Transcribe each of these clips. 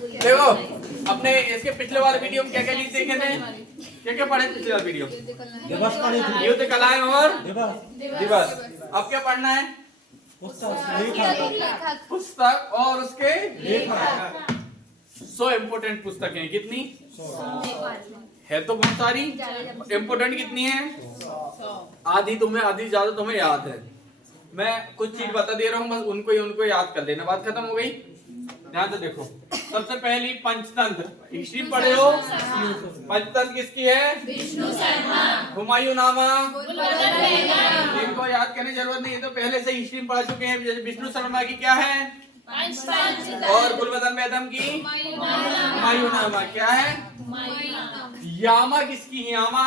देखो अपने इसके पिछले वाले वीडियो में क्या क्या चीज देखे थे, क्या क्या पढ़े पिछले वाले वीडियो? दिवस पढ़े थे। युद्ध कलाएं और दिवस दिवस। अब क्या पढ़ना है? पुस्तक और उसके लेखक 100 इम्पोर्टेंट पुस्तकें। कितनी है? तो बहुत सारी। इम्पोर्टेंट कितनी है? आधी तुम्हें, आधी ज्यादा तुम्हें याद है। मैं कुछ चीज बता दे रहा हूँ, बस उनको याद कर लेना। बात खत्म हो गई। ध्यान से देखो। सबसे पहली पंचतंत्र, हिस्ट्री पढ़े हो? पंचतंत्र किसकी है? विष्णु शर्मा। हुमायूं नामा, इनको याद करने की जरूरत नहीं है, तो पहले से हिस्ट्री में पढ़ चुके हैं। जैसे विष्णु शर्मा की क्या है? और गुलबदन बेगम की हुमायूं नामा क्या है? यामा किसकी है? यामा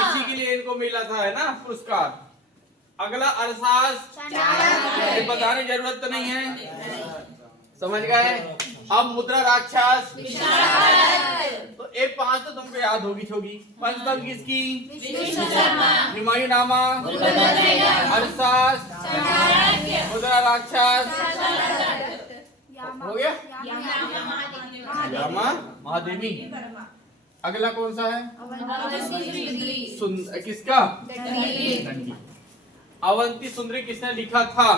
इसी के लिए इनको मिला था, है ना, पुरस्कार। अगला अरसास, ये बताने की जरूरत तो नहीं है, समझ गए। अब मुद्रा राक्षस, तो एक 5 तो तुमको याद होगी छोगी। पंचतंत्र किसकी? हुमायूं नामा, अरसास, मुद्रा राक्षस, हो गया। यामा महादेवी। अगला कौन सा है? किसका? दंडी। अवंती सुंदरी किसने लिखा था?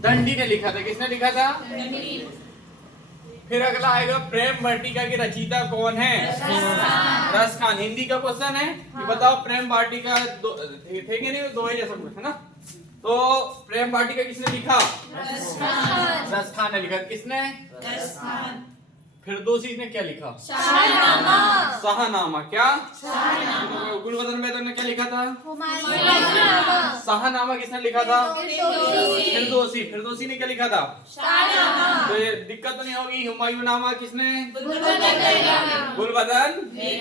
दंडी ने लिखा था। किसने लिखा था? फिर अगला आएगा प्रेम वाटिका की रचयिता कौन है? रसखान। हिंदी का क्वेश्चन है कि बताओ प्रेम वाटिका थे कि नहीं? 2 है जैसा कुछ, है ना। तो प्रेम वाटिका किसने लिखा? रसखान ने लिखा। किसने? फिरदौसी ने क्या लिखा? शाहनामा। क्या? गुलबदन बेगम ने क्या लिखा था? शाहनामा। किसने लिखा था? फिरदौसी। फिरदौसी ने क्या लिखा था? तो ये दिक्कत नहीं होगी। हुमायूं नामा किसने? गुलबदन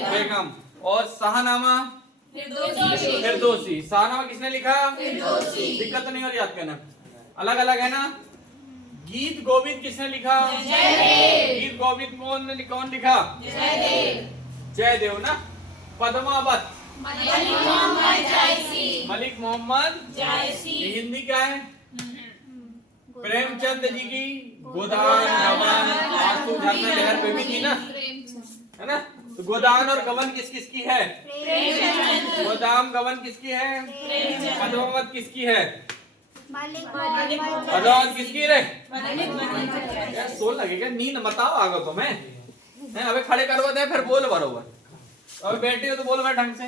बेगम। और शाहनामा फिरदौसी। शाहनामा किसने लिखा? दिक्कत नहीं हो रही, याद करना। अलग अलग है ना। गीत गोविंद किसने लिखा? गीत गोविंद कौन लिखा? जयदेव ना। पद्मावत मलिक मोहम्मद जायसी। हिंदी क्या है? प्रेमचंद जी की गोदान, गबन, आंसू, झरना, लहर पे भी थी ना, है ना। तो गोदान और गबन किस किसकी है? गोदाम गबन किसकी है? पद्मावत किसकी है? पद्मावत किसकी रे? यार सोल लगेगा, नींद बताओ आगे तुम्हें। अबे खड़े करवा दे, फिर बोल बरोबर। अबे बैठे हो तो बोल भाई ढंग से।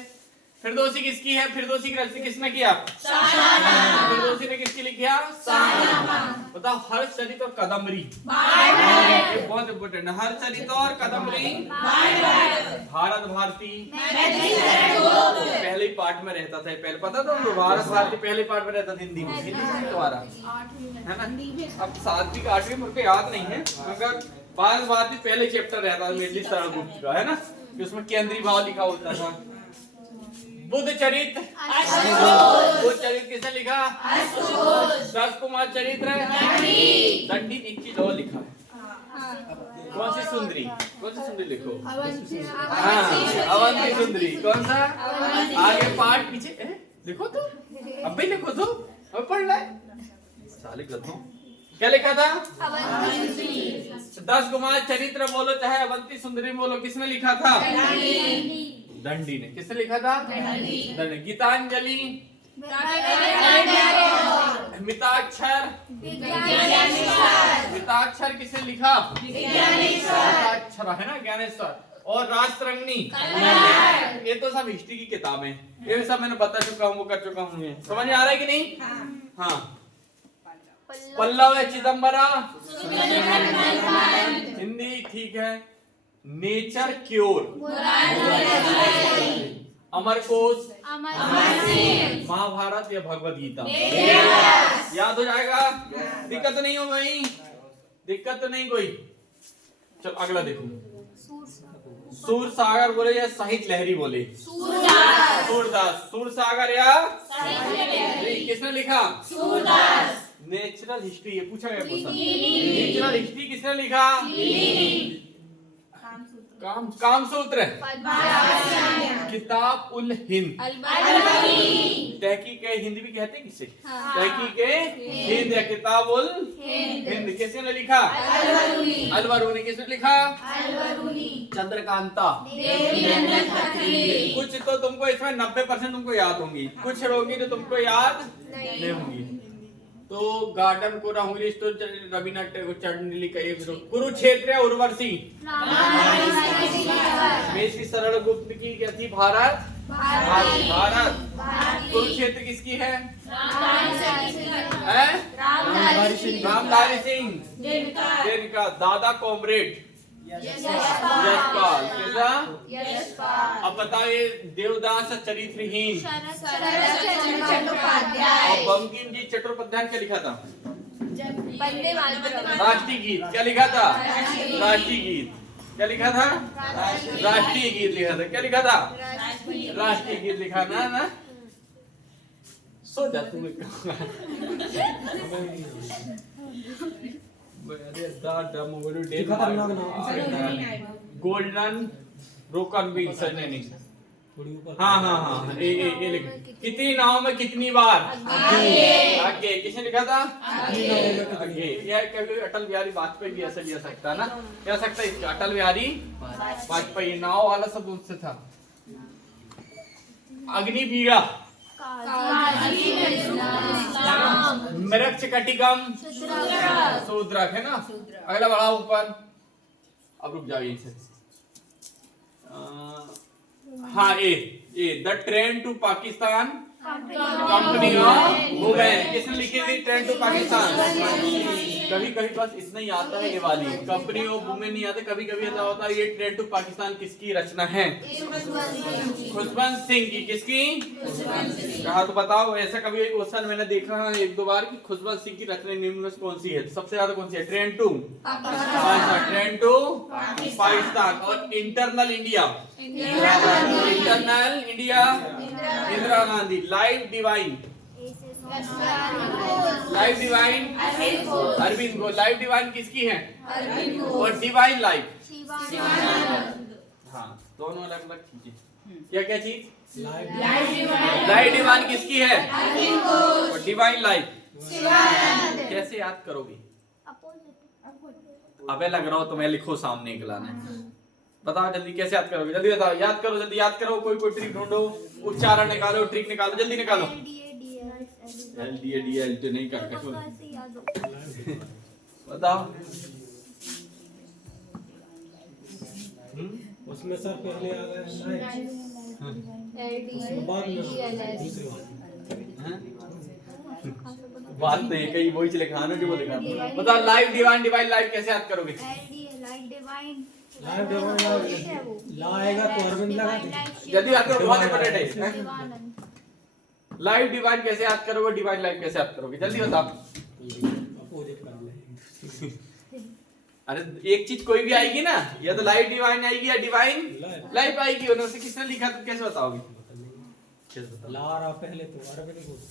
फिरदौसी किसकी है? फिरदौसी की रचना किसने किया? फिरदौसी ने किसकी लिखा? बताओ। हर्षचरित और कादम्बरी, ये बहुत इम्पोर्टेंट है। हर्षचरित और कादम्बरी भारत भारती पहले ही पार्ट में रहता था। पहले पता था उनको? भारत भारती पहले पार्ट में रहता था हिंदी में। हिंदी में तुम्हारा है ना। अब 7वीं का 8वीं मुझे याद नहीं है, मगर भारत भारती पहले चैप्टर रहता था मेनली सरल गुप्त का, है ना। उसमें केंद्रीय भाव लिखा होता था। बुद्ध चरित्र, बुद्ध चरित्र किसने लिखा? दस कुमार चरित्र दंडी। एक चीज और लिखा है। कौन सी सुंदरी? कौन सी सुंदरी लिखो? अवंती सुंदरी। कौन सा? आगे पाठ पीछे लिखो तो, अब भी लिखो तो, अब पढ़ ले। साले गधों, क्या लिखा था? 10 कुमार चरित्र बोलो चाहे अवंती सुंदरी बोलो, किसने लिखा था? दंडी ने। किसने लिखा था? दंडी। गीतांजलि, मिताक्षर, मिताक्षर किसने लिखा? मिताक्षर है ना, ज्ञानेश्वर। और राजतरंगिणी, ये तो सब हिस्ट्री की किताबें, ये सब मैंने बता चुका हूँ, वो कर चुका हूँ। समझ में आ रहा है कि नहीं? हाँ। पल्लव है चिदम्बरा, हिंदी ठीक है। नेचर क्योर, अमरकोश, महाभारत या भगवत गीता, याद हो जाएगा। दिक्कत नहीं हो गई? दिक्कत तो नहीं कोई? चलो अगला देखो। सूर सागर बोले या साहित्य लहरी बोले? सूरदास। सूर सागर या किसने लिखा? नेचुरल हिस्ट्री, ये पूछा गया क्वेश्चन। नेचुरल हिस्ट्री किसने लिखा? कामसूत्र। किताब उल हिंद, तहकीक हिंद भी कहते हैं किसे? तहकीक हिंद या किताब उल हिंद किसने लिखा? अलवरूनी किसने लिखा? चंद्रकांता। कुछ तो तुमको इसमें 90% तुमको याद होंगी, कुछ होंगी तो तुमको याद नहीं होंगी। तो गार्डन को राहुल तो रविन्द्रनाथ टैगोर चंडीली का कुरुक्षेत्र उर्वशी वेद की सरल गुप्त की क्या थी? भारत। भारत। कुरुक्षेत्र किसकी है? रामधारी सिंह जिनका। दादा कॉमरेड यशपाल। कैसा? अब बताओ ये देवदास चरित्रहीन और बंकिम जी चट्टोपाध्याय क्या लिखा था? राष्ट्रीय गीत। क्या लिखा था? राष्ट्रीय गीत। क्या लिखा था? राष्ट्रीय गीत लिखा था। क्या लिखा था? राष्ट्रीय गीत लिखा ना। सो जा तू। गोल्डन ब्रोकन विंग्स नहीं। हाँ ये लिख। कितनी नाव में कितनी बार? आगे। किसने लिखा था? आगे। यार कभी अटल बिहारी वाजपेयी भी ऐसा लिया सकता है ना? क्या सकता है इसका? अटल बिहारी वाजपेयी। नाव वाला सब उससे था। अग्निवीरा। मृक्ष कटिकम शूद्रक है ना। अगला बढ़ा ऊपर। अब रुक जाओ यहीं से। हाँ ये the train to Pakistan company of women. किसने लिखी थी ट्रेन टू पाकिस्तान? कभी कभी बस इतना ही आता है ये वाली, कंपनी ऑफ वुमेन नहीं आते। कभी कभी ऐसा होता है ये ट्रेन टू पाकिस्तान किसकी रचना है? खुशवंत सिंह की। किसकी? कहा तो बताओ। ऐसा कभी एक क्वेश्चन मैंने देखा है एक दो बार कि खुशवंत सिंह की रचना निम्न में कौन सी है? सबसे ज्यादा कौन सी है? Train to train to Pakistan. और eternal India Indira Gandhi. Life divine Aurobindo Ghosh. Life divine किसकी है? और डिवाइन लाइफ। हाँ दोनों अलग अलग चीजें। क्या चीज? लाइफ डिवाइन किसकी है? और डिवाइन लाइफ। कैसे याद करोगे? अबे लग रहा हो तुम्हें, लिखो सामने गिलाना है। बताओ जल्दी कैसे याद करोगे? जल्दी बताओ। याद करो जल्दी याद करो। कोई ट्रिक ढूंढो, उच्चारण निकालो, ट्रिक निकालो, जल्दी निकालो। LDA तो नहीं कर बताओ। उसमें सर पहले आ गया बात तो एक ही वही लिखाना जो वो लिखा। बताओ लाइफ डिवाइन डिवाइन लाइफ कैसे याद करोगे? लाएगा तो अरविंद लगा दे। जल्दी याद करो, बहुत इंपॉर्टेंट है। लाइफ डिवाइन कैसे याद करोगे? डिवाइन लाइफ कैसे याद करोगे? जल्दी बताओ। अरे एक चीज कोई भी आएगी ना, या तो लाइफ डिवाइन आएगी या डिवाइन लाइफ आएगी। उन्होंने से किसने लिखा तो कैसे बताओगे? लारा पहले तो अरविंद घोष।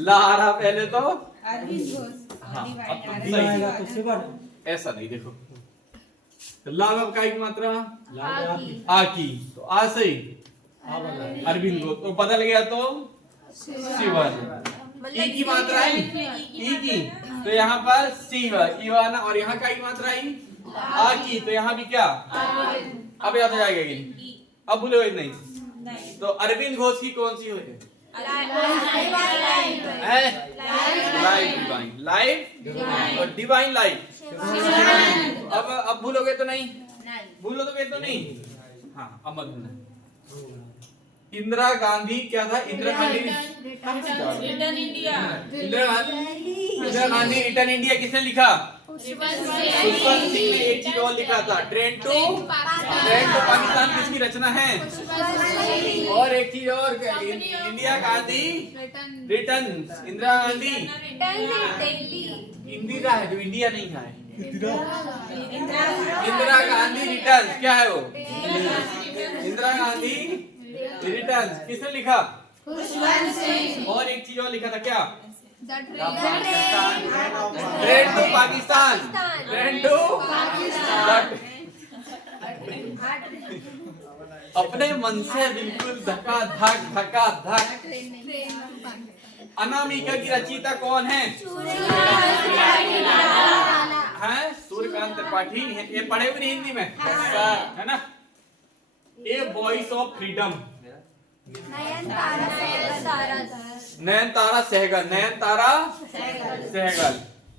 लारा पहले तो अरविंद घोष। हाँ अब तो सही आएगा तो शिवन। ऐसा नहीं। देखो लाभ का की मात्रा आ की, तो आ सही अरविंद घोष। तो बदल गया तो शिवन। ई की मात्रा आई ई की, तो यहाँ पर शिव इवान। और यहाँ का की मात्रा आई आ की, तो यहाँ भी क्या? अब याद आ जाएगा। अब भूले नहीं। तो अरविंद घोष की कौन सी है? लाइफ डिवाइन लाइफ और डिवाइन लाइफ। अब भूलोगे तो नहीं? भूलोगे तो नहीं। हाँ अब मत भूलना। इंदिरा गांधी क्या था? Indira Gandhi return India. Indira Gandhi return India किसने लिखा? खुशवंत सिंह ने। एक चीज और लिखा था, ट्रेन टू पाकिस्तान किसकी रचना है? और एक चीज और, इंदिरा गांधी रिटर्न। इंदिरा गांधी इंदिरा है जो इंडिया नहीं है। इंदिरा गांधी रिटर्न क्या है वो? इंदिरा गांधी रिटर्न किसने लिखा? खुशवंत सिंह। और एक चीज और लिखा था क्या? Train to Pakistan. Train to अपने मन से बिल्कुल धक्का धक। अनामिका की रचयिता कौन है? सूर्यकांत विक्रांत त्रिपाठी, ये पढ़े भी नहीं हिंदी में, है ना। ए वॉइस ऑफ फ्रीडम, नयन तारा सहगल।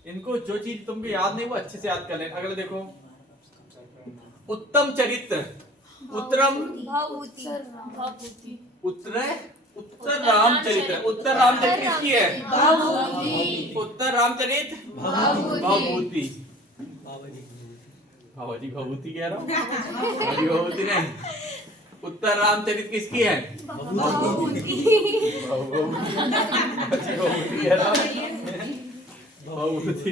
इनको जो चीज तुमको याद नहीं वो अच्छे से याद कर लेना। अगला देखो, उत्तम चरित्र, उत्तम उत्तर रामचरित्र, उत्तर रामचरित्र किसकी है? उत्तर रामचरित भवभूति, भावजी भवभूति कह रहा हूँ, भवभूति नहीं। उत्तर रामचरित किसकी है? भवभूति कह रहा हूँ, भवभूति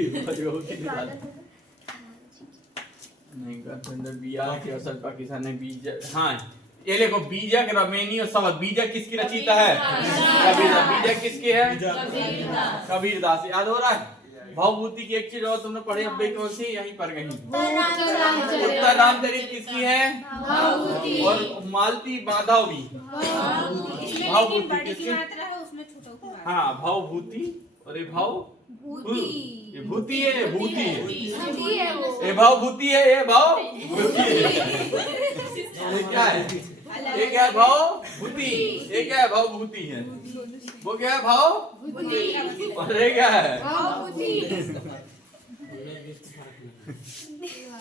नहीं करते बिया के अवसर पाकिस्तान ने बीज, हाँ ये देखो, बीजक रमेनी और शब्द। बीजक किसकी रचयिता है? कबीरदास। बीजक किसकी है? कबीरदास। याद हो रहा है? भवभूति की एक चीज और तुमने पढ़ी, अब भी कौन सी? यहीं पर कहीं। उत्तर रामचरित किसकी है? और मालती माधवी, भवभूति किसकी? हाँ भवभूति, और ये ये भूति है, भूति है, ये भवभूति है, ये भवभूति है। ये क्या है? ये क्या है? भवभूति। ये क्या है? भवभूति है। वो क्या है? भवभूति। और ये क्या है?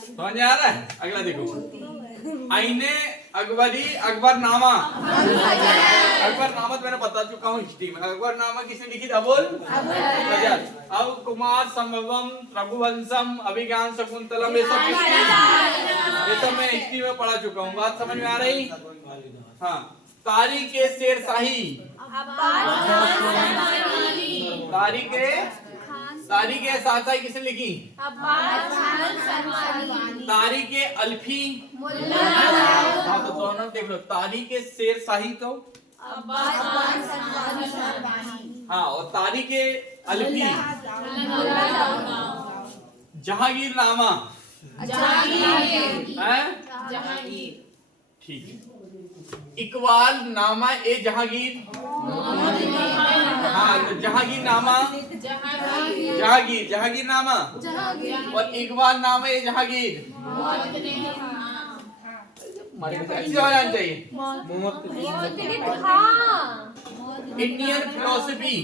समझ आ रहा है? अगला देखो, आईने अकबरी, अकबरनामा। अकबरनामा तो मैंने बता चुका हूँ हिस्ट्री में। अकबरनामा किसने लिखी? अबुल फजल। अब कुमार संभवम, रघुवंशम, अभिज्ञान शकुंतलम, ये सब मैं हिस्ट्री में पढ़ा चुका हूँ। बात समझ में आ रही? हाँ। तारीख ए शेर शाही, तारीख ए शाही किसने लिखी? तारीख ए अल्फी, हाँ तो दोनों देख लो। तारीख ए शेर शाही तो हाँ, और तारीख ए अल्फी जहांगीर नामा, ठीक है। इकबाल नामा ए जहांगीर, हाँ तो जहांगीर नामा, जहांगीर नामा, और इकबाल नामा ए जहांगीर। चाहिए इंडियन फिलोसफी,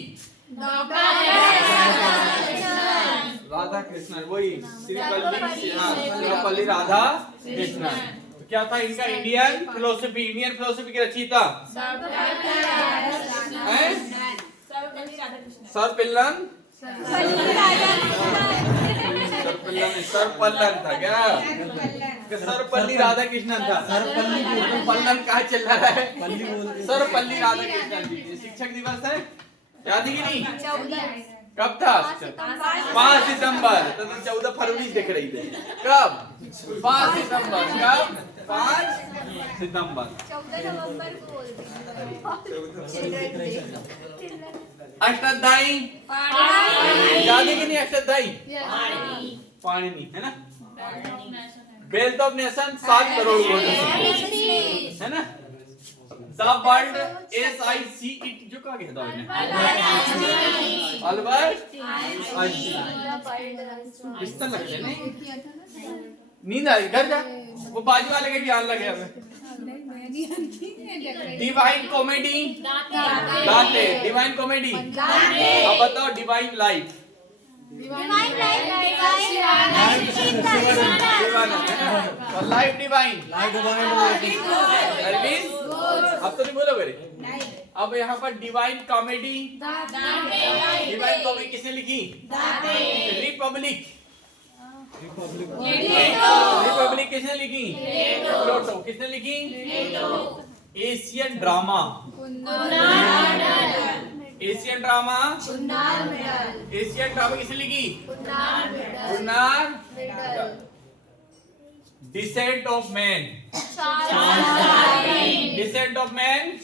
राधा कृष्णन, वही श्रीपल्ली राधा कृष्णन। क्या था इनका? Indian philosophy. इंडियन फिलोसफी की रचयिता सरपल्लन था क्या? सरपल्ली राधा कृष्णन था। पल्लन कहाँ चल रहा है? सरपल्ली राधा कृष्णन जी। शिक्षक दिवस है, याद है कि नहीं? कब था? 5 सितंबर। तो 14 फरवरी देख रही थी। कब? 5 सितंबर। कब? 5 सितंबर। 14 नवंबर को अष्टाध्यायी याद है कि नहीं? अष्टाध्यायी पाणिनि है ना। वेल्थ ऑफ नेशन 7 करोड़ है ना। द वर्ल्ड SICET जो कहा गया था अल्बर्ट आइंस्टाइन लगते हैं। नींद आई, घर जा, वो बाजू वाले के ध्यान लगे हमें। Divine comedy Dante, divine comedy. अब बताओ divine life, life divine, Arvind अब तो नहीं बोलोगे रे। अब यहाँ पर डिवाइन कॉमेडी, डिवाइन कॉमेडी किसने लिखी? रिपब्लिक, रिपब्लिक किसने लिखी? प्लेटो। किसने लिखी? Asian drama, Asian drama, Asian drama किसने लिखी? Descent of man, descent of man,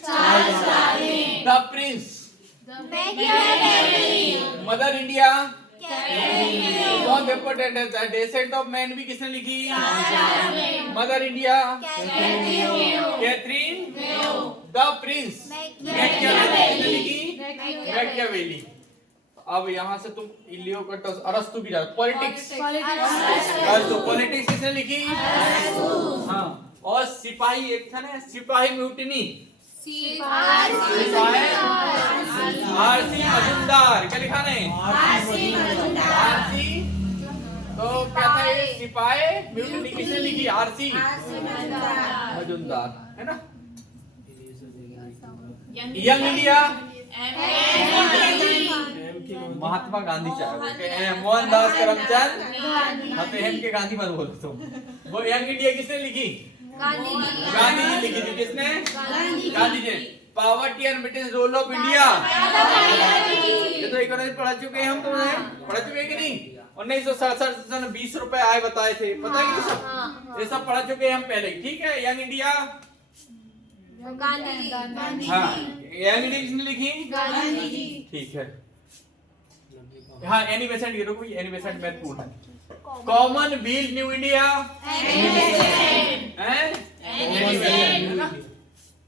the prince, mother India, बहुत इम्पोर्टेंट है। डिसेंट ऑफ मैन भी किसने लिखी? Mother India, Katherine, the prince, किसने लिखी? मैकियावेली। अब यहाँ से तुम इलियो अरस्तु की जाओ पॉलिटिक्स। अरस्तु पॉलिटिक्स किसने लिखी? हाँ। और सिपाही एक था ना, सिपाही म्यूटिनी, आरसी मजुमदार। क्या लिखा ने? आरसी। तो क्या था ये? सिपाही म्यूटिनी किसने लिखी? आरसी मजुमदार, है ना। यंग इंडिया महात्मा गांधी चाहे मोहनदास करमचंद, हाँ तो एम के गांधी मत बोलो तुम। वो यंग इंडिया किसने लिखी? गांधी जी लिखी थी। किसने? Gandhi ji. Poverty and British role of India, ये तो इकोनॉमिक्स पढ़ा चुके हैं हम। तो पढ़ा चुके हैं कि नहीं? 1967 में 20 रुपए आए बताए थे, पता है कि सब? ये सब पढ़ा चुके हैं हम पहले। ठीक है। यंग इंडिया हाँ, यंग इंडिया किसने लिखी? ठीक है। हाँ एनी बेसेंट, ये रुको, एनी बेसेंट महत्वपूर्ण है। Commonwealth New India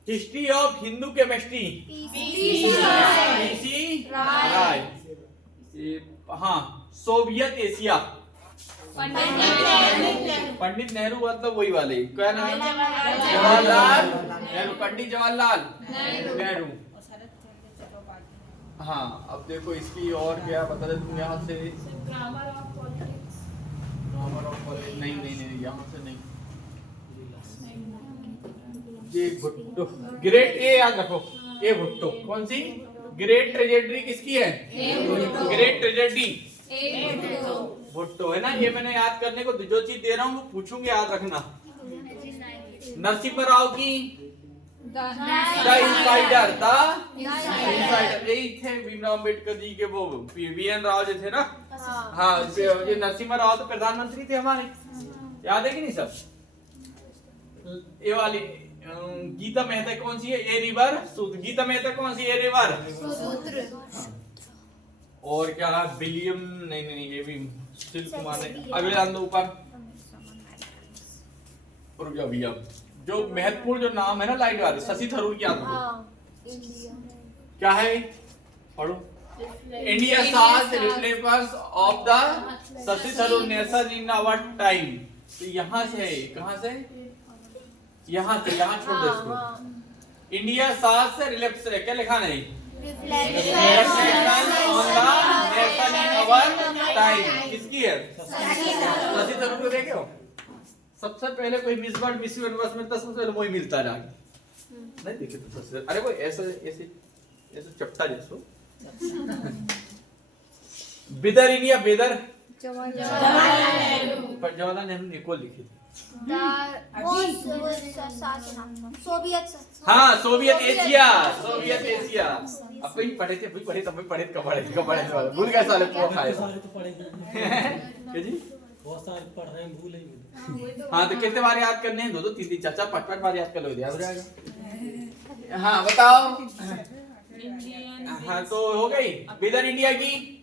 history of Hindu chemistry P C Ray. हाँ सोवियत एशिया पंडित नेहरू, मतलब वही वाले, क्या नाम है? जवाहरलाल नेहरू, पंडित जवाहरलाल नेहरू। हाँ अब देखो इसकी और क्या बता दे तुम यहाँ से। ग्रामर ऑफ पॉलिटिक्स नहीं नहीं नहीं, यहाँ से नहीं। ये भुट्टो, ग्रेट, ए याद रखो, ये भुट्टो। कौन सी? ग्रेट ट्रेजेडी किसकी है? ग्रेट ट्रेजेडी भुट्टो, है ना। ये मैंने याद करने को जो चीज दे रहा हूँ वो पूछूंगी, याद रखना। नरसिम्हा राव की द इनसाइडर, यही थे भीमराव अम्बेडकर जी के, वो वीएन राव जो थे ना। हाँ ये नरसिम्हा राव तो प्रधानमंत्री थे हमारे, याद है कि नहीं सब? ये वाली गीता मेहता कौन सी है? ए रिवर सूत्र। गीता मेहता कौन सी? ए रिवर सूत्र। और क्या विलियम, नहीं नहीं ये भी सुशील कुमार ने। अगले आंदो ऊपर भैया, जो महत्वपूर्ण जो नाम है ना लाइट वाले, शशि थरूर की याद रखो। क्या है? पढ़ो। इंडिया साज reflectors of the Shashi Tharoor nation in our time. तो यहाँ से है, कहाँ से? यहाँ से, यहाँ छोड़ दो इसको। इंडिया साज से रिलेक्ट से क्या लिखा नहीं? किसकी है? शशि थरूर को देखे हो? सबसे पहले कोई मिस वर्ल्ड मिस यूनिवर्स मिलता, सबसे पहले वही मिलता जाके। नहीं देखे तो सबसे, अरे वो ऐसे ऐसे ऐसे चपटा जैसो। बिदर इंडिया, बेदर जवाहरलाल नेहरू ने को लिखी थी। हाँ सोवियत एशिया, सोवियत एशिया। अब कोई पढ़े थे, कोई पढ़े तब पढ़े कब भूल गए साले को खाए तो पढ़ेंगे क्या जी? बहुत सारे पढ़ रहे हैं, भूल ही। हाँ तो कितने बार याद करने हैं? 2-2 3-3 4-4 5-5 बार याद कर लो, याद हो जाएगा। हाँ बताओ। हाँ तो हो गई। बिदर इंडिया की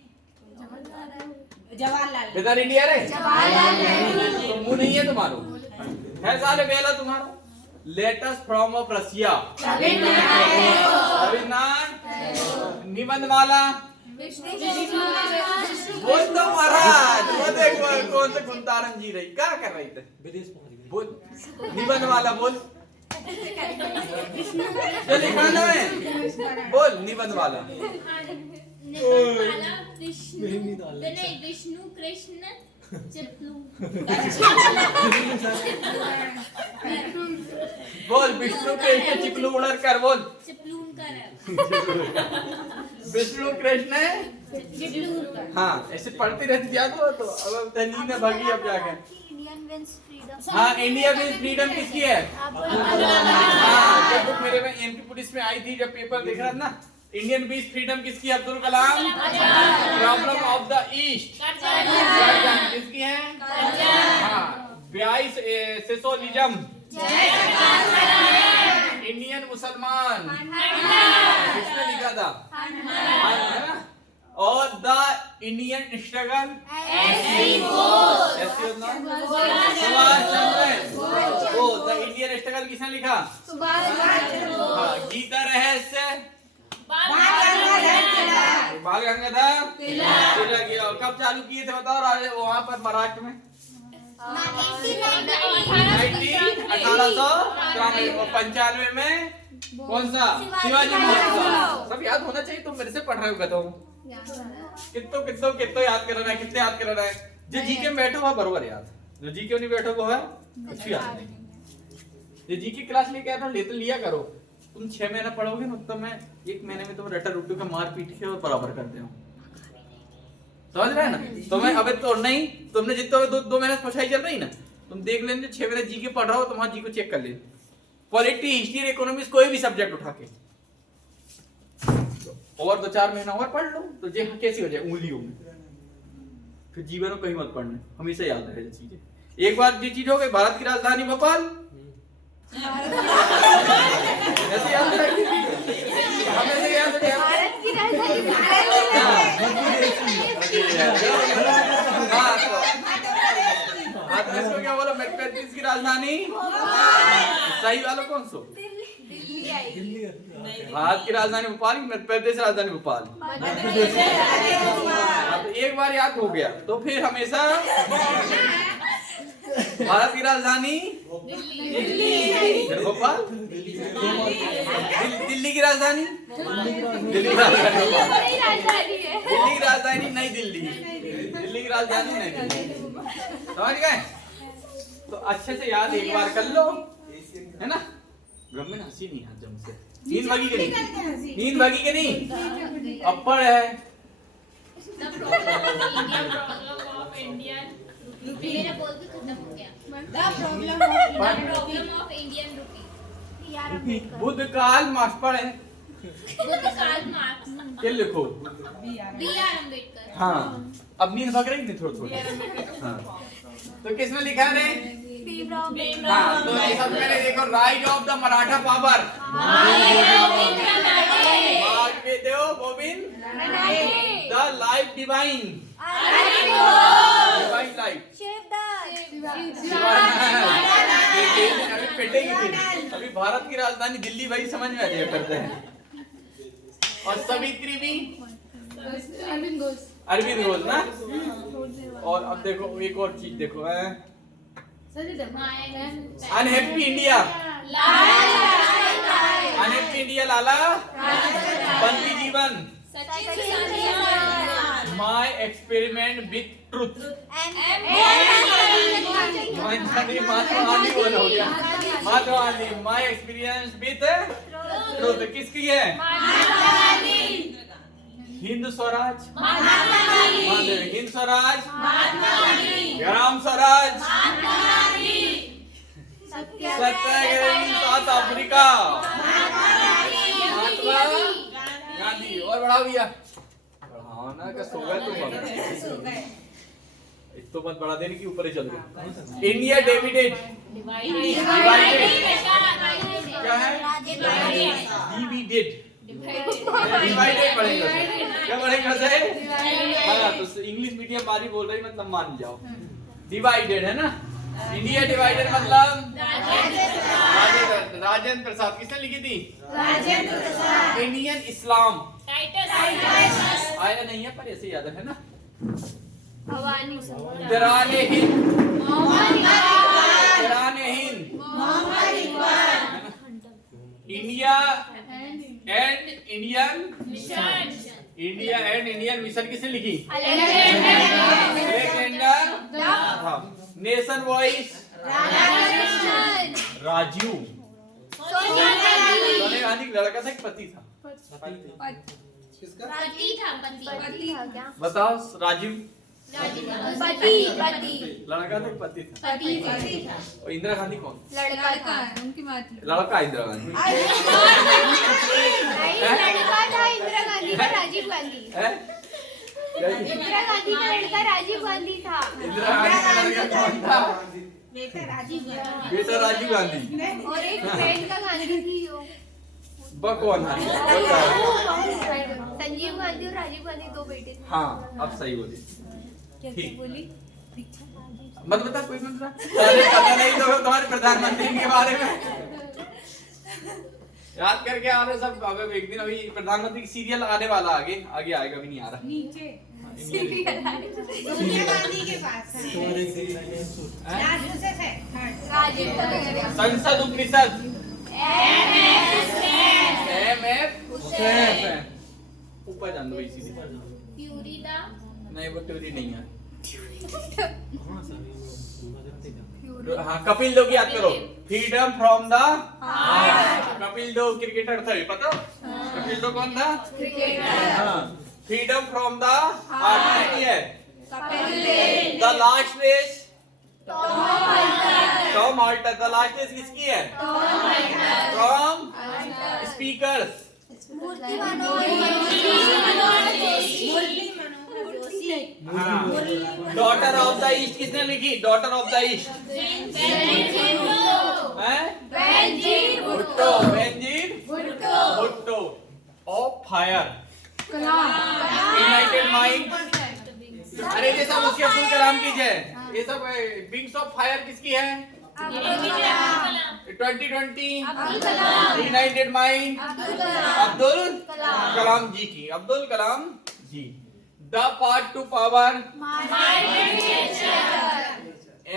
जवाहरलाल। बिदर इंडिया रे तो मुंह नहीं है तुम्हारो, है साले बेला तुम्हारो। Latest from of Russia Rabindranath. निबंधमाला बोल तो महाराज, वो देखो कौन से गुंतारन जी रही, क्या कर रही थे? विदेश पहुंच गए। बोल निबंधमाला बोल। जो लिखाना है बोल निबंधमाला। विष्णु कृष्ण बोल विष्णु कृष्ण चिपलू उड़र कर बोल। विष्णु कृष्ण हाँ ऐसे पढ़ती रहती याद हो तो। अब नींद में भागी अब जाके। हाँ इंडिया विंस फ्रीडम किसकी है? हाँ जब बुक मेरे में एमपी पुलिस में आई थी, जब पेपर देख रहा था ना, इंडियन बीच फ्रीडम किसकी? Abdul Kalam. Problem of the east किसकी है? हाँ 22 सोशलिज्म। इंडियन मुसलमान किसने लिखा था? और the Indian struggle Subhash Chandra. वो द इंडियन स्ट्रगल किसने लिखा? हाँ गीता रहस्य बाल गंगाधर तिलक की। और कब चालू किए थे बताओ वहाँ पर महाराष्ट्र में? 1895 में। कौन सा? शिवाजी महोत्सव। सब याद होना चाहिए। तुम मेरे से पढ़ रहे हो बताओ। कितो याद करना है, कितने याद करना है। जो जीके में बैठो वह बरोबर याद, जो जीके नहीं बैठो वो है कुछ भी याद नहीं। ये जीके क्लास लेके आया ले तो लिया करो। तुम 6 महीना पढ़ोगे ना तो मैं 1 महीने में तुम रटा रुटू का मार पीट के और बराबर करते हो। समझ रहे हैं ना? तो मैं अबे तो नहीं, तुमने जितना 2 महीने पछाई चल रही ना, तुम देख लेंगे 6 महीने जीके पढ़ रहा हो, तुम्हारा जी को चेक कर ले। पॉलिटी, हिस्ट्री, इकोनॉमिक्स कोई भी सब्जेक्ट उठा के और 2-4 महीना और पढ़ लो तो जे कैसी हो जाए उंगलियों में। फिर जीवन में कहीं मत पढ़ने, हमेशा याद रहे चीजें। एक बार जो चीज हो गई, भारत की राजधानी भोपाल, ऐसे याद रहेगी, हमेशा याद रहेगा। भारत की राजधानी इसको क्या बोला? मध्य प्रदेश की राजधानी सही वाला कौन सो? भारत की राजधानी भोपाल, मध्य प्रदेश राजधानी भोपाल। तो एक बार याद हो गया तो फिर हमेशा भारत की राजधानी भोपाल, दिल्ली की राजधानी दिल्ली की राजधानी नहीं दिल्ली, दिल्ली की राजधानी नहीं दिल्ली। समझ गए? तो अच्छे से याद एक बार कर लो, है ना? गम में हंसी नहीं आता मुझसे। नींद भागी के नहीं, नींद भागी के नहीं, अप्पड़ है। बुद्ध काल मार्क्स पढ़े, क्या लिखो? हाँ, अब नींद भाग रही थी थोड़ा। हाँ, तो किसने लिखा है? हाँ, तो ये सब पहले देखो, right of the Maratha power, Govind the life divine, divine life. अभी पिटेगी फिर। अभी भारत की राजधानी दिल्ली भाई समझ में आ जाए करते हैं। और सावित्री भी अरविंद घोष ना। और अब देखो एक और चीज देखो, अनहैप्पी इंडिया, अनहैप्पी इंडिया लाला बंदी जीवन, my experiment with truth, Mahatma Gandhi, my experience with truth किसकी है? हिंद स्वराज, हिंद स्वराज, ग्राम स्वराज, सत्याग्रह साउथ अफ्रीका, महात्मा गांधी। और बढ़ाओ भैया, बढ़ाओ ना क्या सो गए तुम? तो मत बढ़ा देने की ऊपर ही चल गए। इंडिया डिवाइडेड, क्या है? डिवाइडेड, डिवाइडेड पढ़ेगा। क्या पढ़ेगा सर? हाँ, तो इंग्लिश मीडियम बारी बोल रही मतलब मान जाओ। डिवाइडेड है ना? इंडिया डिवाइडेड मतलब राजेंद्र प्रसाद। किसने लिखी थी? राजेंद्र प्रसाद। इंडियन इस्लाम आया नहीं है पर ऐसे याद है ना? दराने हिंद, दराने हिंद, India and Indian mission, India and Indian mission किसने लिखी? Alexander. Nation voice Rajiv. Sonia Gandhi लड़का था कि पति था? पति था, पति था क्या? बताओ राजीव। पति, पति। लड़का था कि पति था? पति था। और इंदिरा गांधी कौन? लड़का था, उनकी माँ थी। लड़का इंदिरा गांधी। लड़का था इंदिरा गांधी का राजीव गांधी। इंदिरा गांधी का लड़का राजीव गांधी था। इंदिरा गांधी का लड़का कौन था? बेटा राजीव गांधी। बेटा राजीव गांधी। और एक बहन का गांधी थी वो। कौन है? संजीव गांधी और राजीव गांधी 2 बेटे थे। हाँ, अब सही बोली। ठीक बोली। मत बता, कोई मत बता। अरे पता नहीं तो तुम्हारे प्रधानमंत्री के बारे में। याद करके आ रहे सब। अब एक दिन अभी प्रधानमंत्री की सीरियल आने वाला, आगे आगे आएगा, भी नहीं आ रहा। नीचे सीरियल सोनिया गांधी के पास है। तुम्हारे से मैंने राजू से है राजीव गांधी। संसद उपनिषद MF हुसैन। ऊपर जान दो इसी से। प्यूरी दा नहीं वो ट्यूरी नहीं है। हाँ सर बदलते जा हाँ कपिल देव की याद करो। Freedom from the Kapil Dev cricketer थे पता? कपिल देव कौन था? हाँ फ्रीडम फ्रॉम द हार्ट नहीं है। The last race Tom Halter. The last race किसकी है? From speakers. Murli Manohar Joshi. Daughter of the east किसने लिखी? Daughter of the east Bhutto. Benazir Bhutto. Of fire united mind. अरे ये सब उसके अब्दुल कलाम की है। ये सब विंग्स ऑफ फायर किसकी है? 2020 यूनाइटेड माइंड अब्दुल कलाम जी की। Abdul Kalam ji. The part to power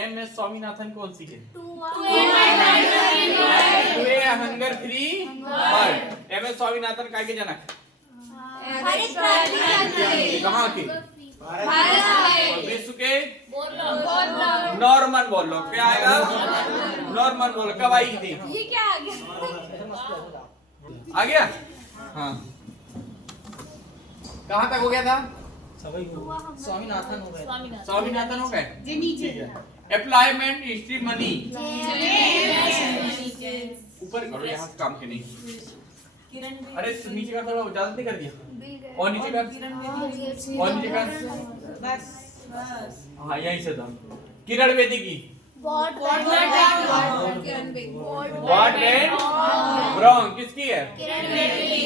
MS Swaminathan कौन सी है? Hunger free world. MS Swaminathan का के जनक कहाँ के? और विश्व के नॉर्मन बोलो। क्या आएगा? नॉर्मन बोलो। कब आई थी? ये क्या आ गया? आ गया? हाँ कहाँ तक हो गया था? सभी को स्वामीनाथन हो गए। स्वामीनाथन हो गए। जी नीचे एप्लॉयमेंट हिस्ट्री मनी ऊपर करो, यहाँ काम के नहीं। अरे नीचे का थोड़ा ज्यादा नहीं कर दिया। और नीचे का और नीचे का बस हाँ यहीं से था। किरण बेदी की वॉट वेंट रॉन्ग किसकी है?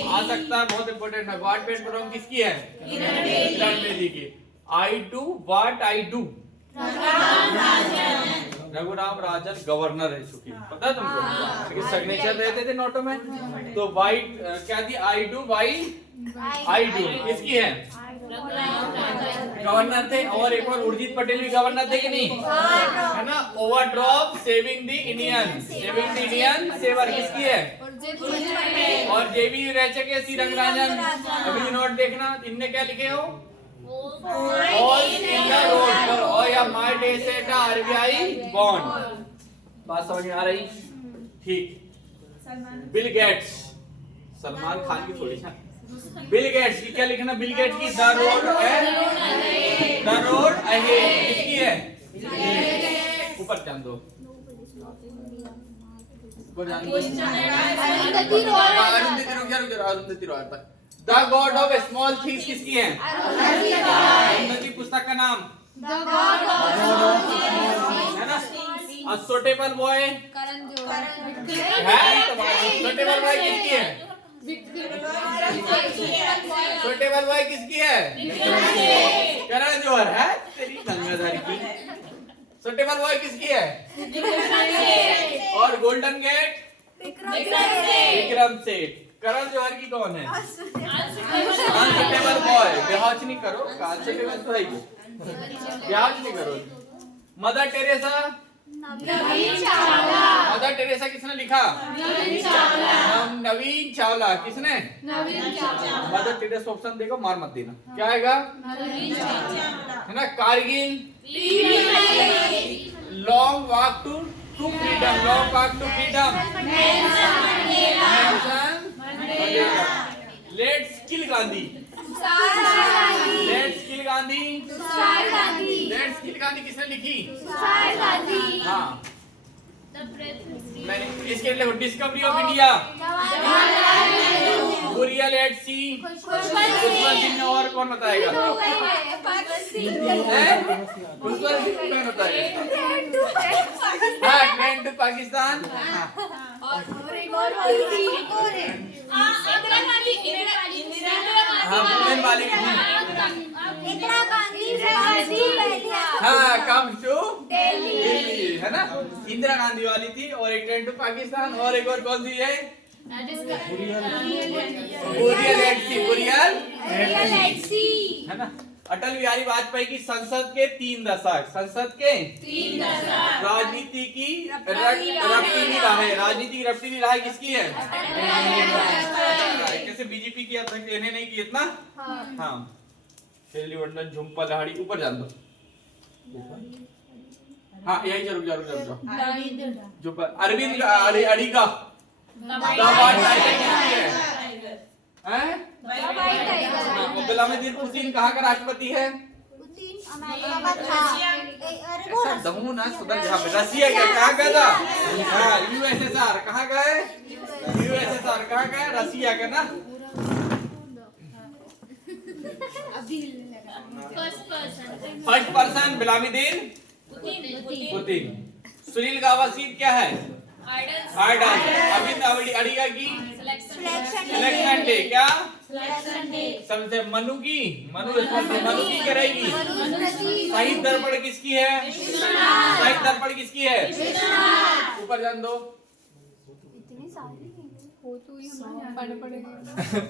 आ सकता है, बहुत इंपॉर्टेंट है। व्हाट वेंट रॉन्ग किसकी है? किरण बेदी की। I do what I do Raghuram Rajan governor रह चुके, पता है तुमको? सिग्नेचर रहते थे नोटों में। तो वाइट क्या थी? I do why I do किसकी है? गवर्नर थे। और एक और उर्जित पटेल भी गवर्नर थे कि नहीं? है ना? Overdrop saving the Indian. Saving the Indian saver किसकी है? और JV रैचके सी रंगराजन। अभी नोट देखना इनने क्या लिखे हो? All in the road for और या माय डे से RBI बॉन्ड। बात समझ में आ रही? ठीक। बिल गेट्स सलमान खान की थोड़ी सा। बिल गेट्स की क्या लिखना? बिल गेट्स की द रोड अहेड किसकी है? ऊपर ध्यान दो। अरुंधति रॉय पर। The God of small things किसकी है? अरुंधति पुस्तक का नाम है ना? अनसोटेबल बॉय है। अनसोटेबल बॉय किसकी है? सुटेबल बॉय किसकी है? करण जौहर है तेरी गंगाधर की। सुटेबल बॉय किसकी है? और गोल्डन गेट विक्रम सेठ। करण जौहर की कौन है? Unsuitable boy. बेहोश नहीं करो, अनसुटेबल तो है ही। बेहोश नहीं करो। मदर टेरेसा मदर टेरेसा किसने लिखा? नवीन चावला। किसने? मदर टेरेसा ऑप्शन देखो, मार मत देना। क्या आएगा? है ना? Kargil. Long walk to freedom. Long walk to freedom. Let's kill Gandhi. Let's kill Gandhi. Let's kill Gandhi किसने लिखी? हाँ मैंने इसके लिए डिस्कवरी ऑफ इंडिया गुरिया लेट सी खुशवंत सिंह ने। और कौन बताएगा? खुशवंत सिंह कौन बताएगा? हाँ ट्रेन टू पाकिस्तान। हाँ वुमेन वाली भी थी। हाँ कम टू दिल्ली है ना? इंदिरा गांधी वाली थी। और एक ट्रेन टू पाकिस्तान। और एक और कौन सी है? है ना। अटल बिहारी वाजपेयी की संसद के 3 दशक, संसद के 3 दशक। राजनीति की रफ्तीली राहें, राजनीति की रफ्तीली राहें किसकी है? कैसे बीजेपी की अध्यक्ष इन्हें नहीं की इतना? हाँ। खेली वंडन झुम्पा लहड़ी, ऊपर जान दो। हाँ यही जरूर जरूर जरूर जो अरविंद अड़िगा व्लादिमीर पुतिन कहाँ का राष्ट्रपति है? ऐसा दमू ना सुधर जा। रसिया के कहाँ का था? हाँ यूएसएसआर कहाँ का है? यूएसएसआर कहाँ का है? रसिया का ना। First person Vladimir Putin. Sunil Gavaskar क्या है? आइडल। अरविंद अड़िगा की सिलेक्शन डे क्या? सबसे मनु की करेगी। साहित्य दर्पण किसकी है? साहित्य दर्पण किसकी है? ऊपर जान दो।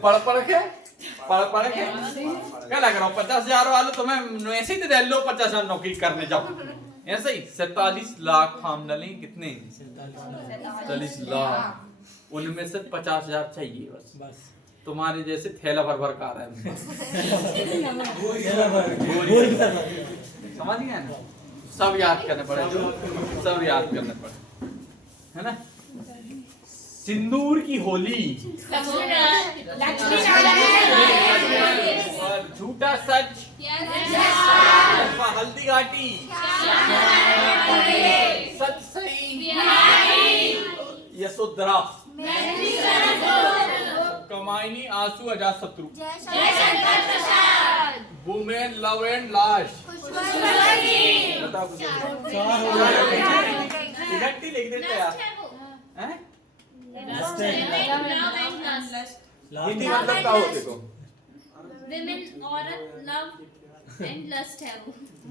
पढ़ के क्या लग रहा हूँ 50,000 वालों तुम्हें ऐसे ही दे लो 50,000 नौकरी करने जाओ ऐसे ही। 47 लाख फॉर्म डालें। कितने? 47 लाख। उनमें से 50,000 चाहिए बस। तुम्हारे जैसे थैला भर का आ रहा है। समझ गए ना? सब याद करने पड़े, सब याद करने पड़े, है ना। सिंदूर की होली, झूठा सच, हल्दी घाटी, सच सही, यशोधरा, कमायनी आंसू अजात शत्रु, वुमेन लव एंड लास्ट। बताओ इकट्ठी लिख देते यार। हिंदी मतलब क्या होते को?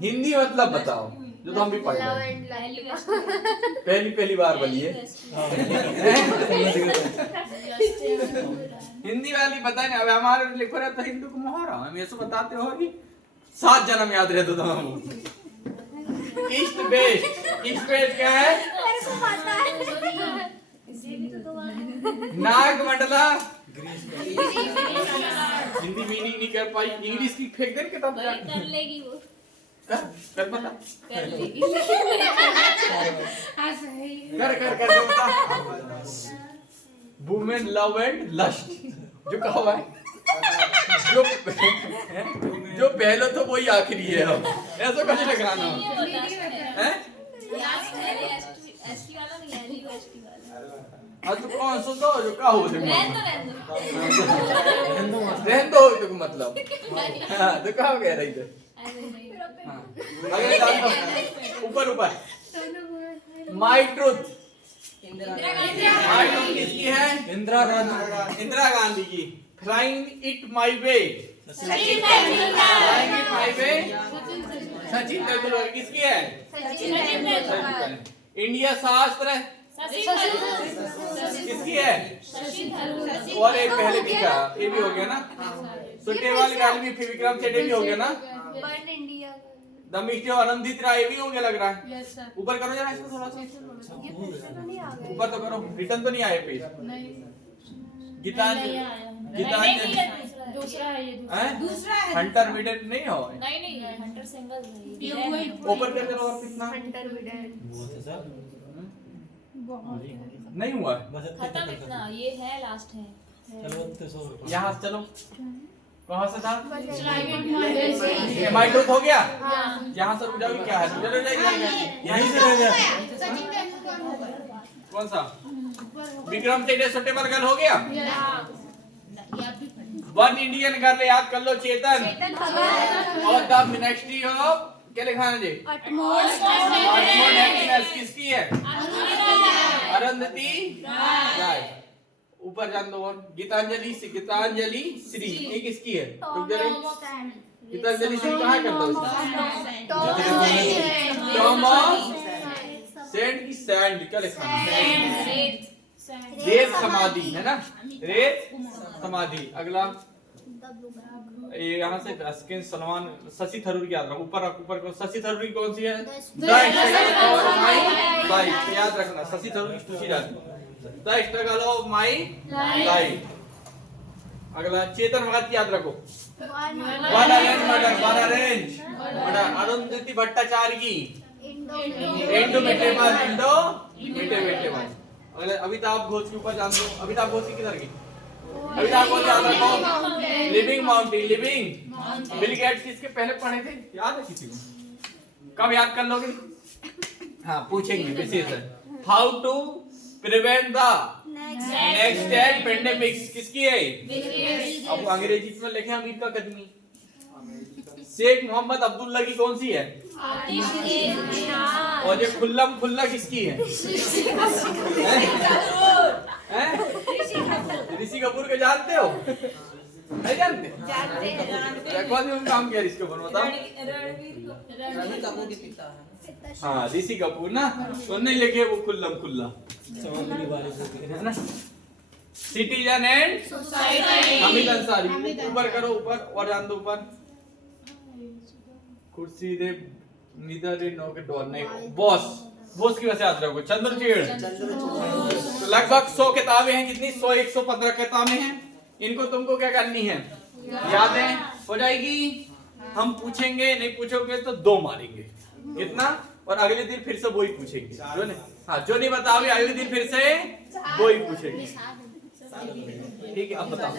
हिंदी मतलब बताओ जो तो हम भी पढ़ रहे हैं। पहली बार बोलिए। हिंदी वाली बताए ना। अब हमारे लिखो रहे तो हिंदू को मोहरा हम ये सब बताते हो कि 7 जन्म याद रहते तो हम। ईस्ट वेस्ट क्या है? नाग मंडला। हिंदी मीनिंग नहीं कर पाई, इंग्लिश की फेंक देन किताब कर लेगी वो। कर पता कर लेगी। कर बता। वुमेन लव एंड लस्ट जो कहा हुआ है, जो पहले तो वही आखिरी है। अब ऐसा कुछ लगाना है। हाँ तो कौन सा तो जो का हो रहन दो तो मतलब हाँ तो क्या कह रही थे? ऊपर माय ट्रूथ किसकी है? इंदिरा गांधी की। Flying it my way, Sachin Tendulkar किसकी है? इंडिया शास्त्र किसकी है? और एक पहले भी था, ये भी हो गया ना। सुटेवाल गाली भी विक्रम सेठे भी हो गया ना। द मिस्ट्री ऑफ आनंदित राय भी हो गया लग रहा है। ऊपर करो जरा इसको थोड़ा सा ऊपर तो करो। रिटर्न तो नहीं आए पेज। गीतांजलि दूसरा है ये दूसरा है। हंटर विडेट नहीं हो? नहीं हंटर सिंगल है। ऊपर कर दो। और कितना? हंटर विडेट नहीं हुआ खत्म इतना। ये है लास्ट है। चलो यहाँ चलो। कहाँ से था? माय ट्रूथ हो गया। यहाँ से रुक जाओगे क्या है? चलो यहीं से रह गया। कौन सा? विक्रम सेठे सुटेबल गर्ल हो गया। वन इंडियन गर्ल याद कर लो, चेतन। और द मिनिस्ट्री ऑफ क्या लिखा है जी? हैप्पीनेस किसकी है? अरुंधति राय। ऊपर जान दो। और गीतांजलि श्री ये किसकी है? गीतांजलि श्री कहाँ करता है? टॉमस सेंट की सैंड क्या लिखा है? रेत समाधि है ना, रेत समाधि। अगला ये यहाँ से स्किन सलमान शशि थरूर की याद रखो, ऊपर रख, ऊपर शशि थरूर की कौन सी है? माई याद रखना, शशि थरूर की सूची जाती है। The struggle of my life. अगला चेतन भगत की याद रखो, one arrange murder. Arundhati Bhattacharya की इंडोमिटेबल। अगले अमिताभ घोष के ऊपर जान दो, अमिताभ घोष की किधर की? अमिताभ घोष याद रखो, living mountain. Living Bill Gates किसके पहले पढ़े थे, याद है किसी को? कब याद कर लोगे? हाँ पूछेंगे विशेष है। How to prevent the next pandemics किसकी है? अब अंग्रेजी में लिखे अमीर का कदमी। शेख मोहम्मद अब्दुल्ला की कौन सी है? और ये खुल्लम खुल्ला किसकी है? ऋषि कपूर के जानते हो? नहीं जानते? कौन सा काम किया ऋषि कपूर, बताओ? हाँ ऋषि कपूर ना, तो नहीं लिखे वो खुल्लम खुल्ला है ना। Citizen and society Hamid Ansari. ऊपर करो, ऊपर और जान दो, ऊपर कुर्सी दे नीदर इन नो के डॉन नहीं, बॉस। बॉस की वजह याद रखो, चंद्रचूड़। तो लगभग 100 किताबें हैं, कितनी? 100 115 किताबें हैं। इनको तुमको क्या करनी है? यादें हो जाएगी। हम पूछेंगे, नहीं पूछोगे तो 2 मारेंगे। कितना? और अगले दिन फिर से वही पूछेंगे, जो नहीं, हाँ जो नहीं बताओगे अगले दिन फिर से वही पूछेंगे। ठीक है, अब बताओ।